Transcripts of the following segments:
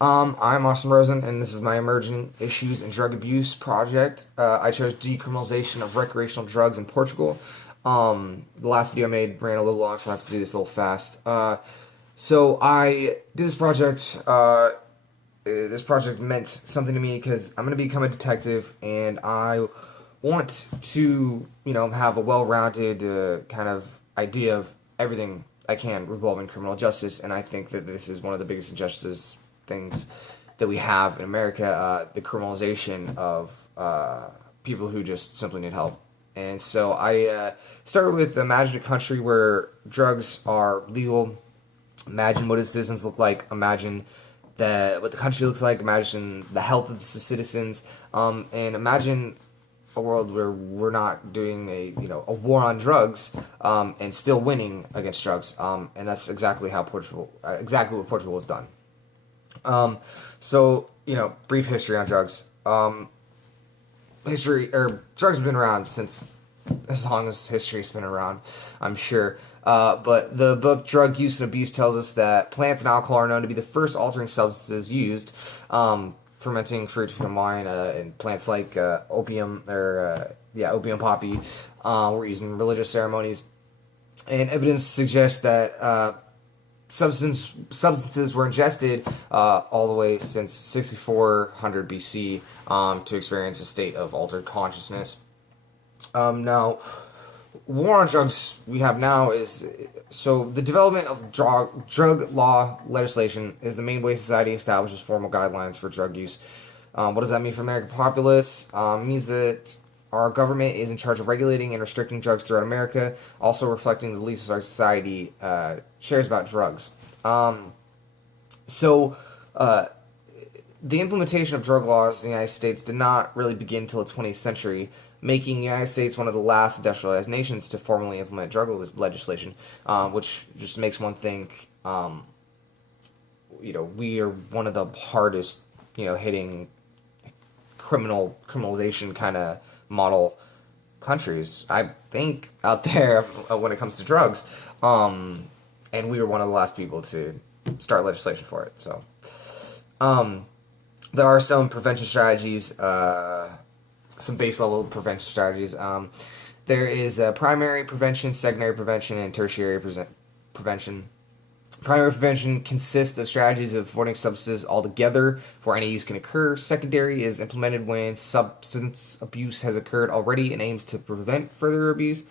I'm Austin Rosen, and this is my Emerging Issues in Drug Abuse project. I chose decriminalization of recreational drugs in Portugal. The last video I made ran a little long, so I have to do this a little fast. So I did this project. This project meant something to me because I'm going to become a detective, and I want to, have a well-rounded kind of idea of everything I can revolving criminal justice, and I think that this is one of the biggest injustices things that we have in America, the criminalization of people who just simply need help. And so I started with imagine a country where drugs are legal. Imagine what its citizens look like. Imagine what the country looks like. Imagine the health of the citizens. And imagine a world where we're not doing a war on drugs and still winning against drugs. And that's exactly how exactly what Portugal has done. Brief history on drugs. Drugs have been around since as long as history's been around, I'm sure. But the book Drug Use and Abuse tells us that plants and alcohol are known to be the first altering substances used. Fermenting fruit to become wine, and plants like opium poppy were used in religious ceremonies. And evidence suggests that substances were ingested all the way since 6400 BC to experience a state of altered consciousness. Now, war on drugs we have now is the development of drug law legislation is the main way society establishes formal guidelines for drug use. What does that mean for American populace? It means that our government is in charge of regulating and restricting drugs throughout America, also reflecting the beliefs our society shares about drugs. The implementation of drug laws in the United States did not really begin until the 20th century, making the United States one of the last industrialized nations to formally implement drug legislation, which just makes one think, we are one of the hardest, hitting criminalization kind of model countries, I think, out there when it comes to drugs. And we were one of the last people to start legislation for it. So, there are some prevention strategies, some base level prevention strategies. There is primary prevention, secondary prevention, and tertiary prevention. Primary prevention consists of strategies of avoiding substances altogether before any use can occur. Secondary is implemented when substance abuse has occurred already and aims to prevent further abuse.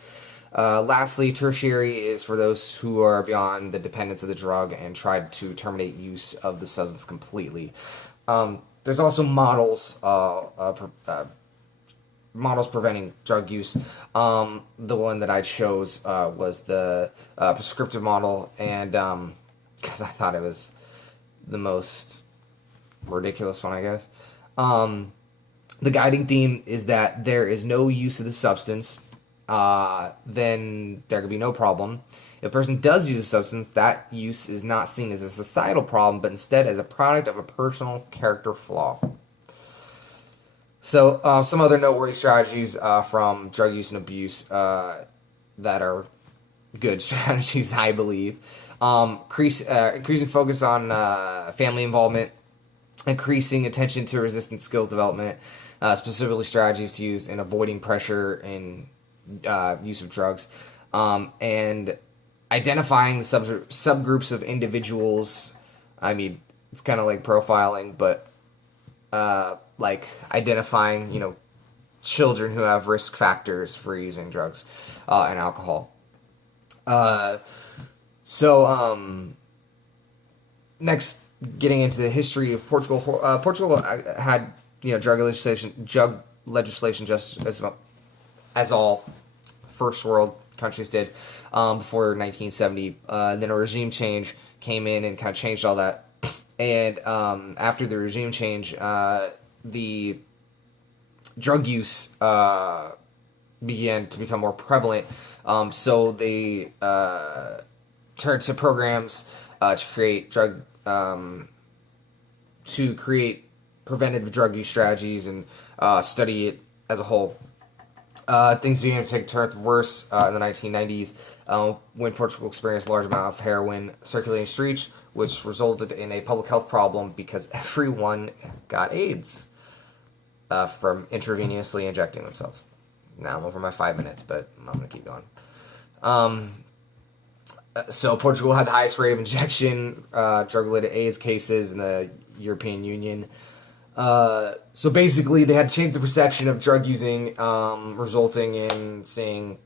Lastly, tertiary is for those who are beyond the dependence of the drug and try to terminate use of the substance completely. There's also models preventing drug use. The one that I chose was the prescriptive model, and because I thought it was the most ridiculous one, I guess. The guiding theme is that there is no use of the substance, then there could be no problem. If a person does use a substance, that use is not seen as a societal problem, but instead as a product of a personal character flaw. So, some other noteworthy strategies from drug use and abuse that are good strategies, I believe. Increasing focus on family involvement, increasing attention to resistance skills development, specifically strategies to use in avoiding pressure and use of drugs, and identifying the subgroups of individuals. I mean, it's kind of like profiling, but like identifying, children who have risk factors for using drugs and alcohol. Next, getting into the history of Portugal. Portugal had drug legislation just as all first world countries did before 1970. Then a regime change came in and kind of changed all that. And after the regime change, the drug use began to become more prevalent. So they turned to programs to create preventative drug use strategies and study it as a whole. Things began to take a turn worse in the 1990s when Portugal experienced a large amount of heroin circulating streets, which resulted in a public health problem because everyone got AIDS from intravenously injecting themselves. Now I'm over my 5 minutes, but I'm going to keep going. So Portugal had the highest rate of injection, drug-related AIDS cases in the European Union. So basically, they had to change the perception of drug using, resulting in seeing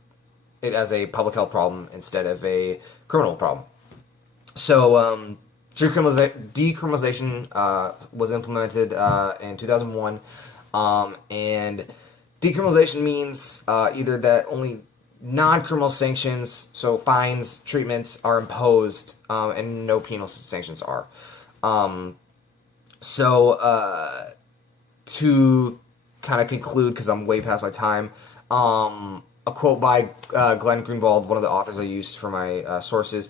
it as a public health problem instead of a criminal problem. So decriminalization was implemented in 2001, and decriminalization means either that only non-criminal sanctions, so fines, treatments, are imposed, and no penal sanctions are. To kind of conclude, because I'm way past my time, a quote by Glenn Greenwald, one of the authors I used for my sources.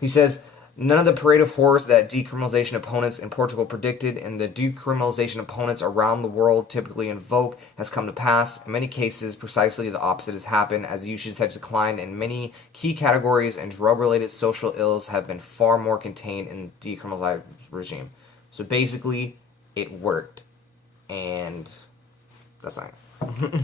He says, "None of the parade of horrors that decriminalization opponents in Portugal predicted and the decriminalization opponents around the world typically invoke has come to pass. In many cases, precisely the opposite has happened, as usage has declined in many key categories and drug-related social ills have been far more contained in the decriminalized regime." So basically, it worked. And that's not it.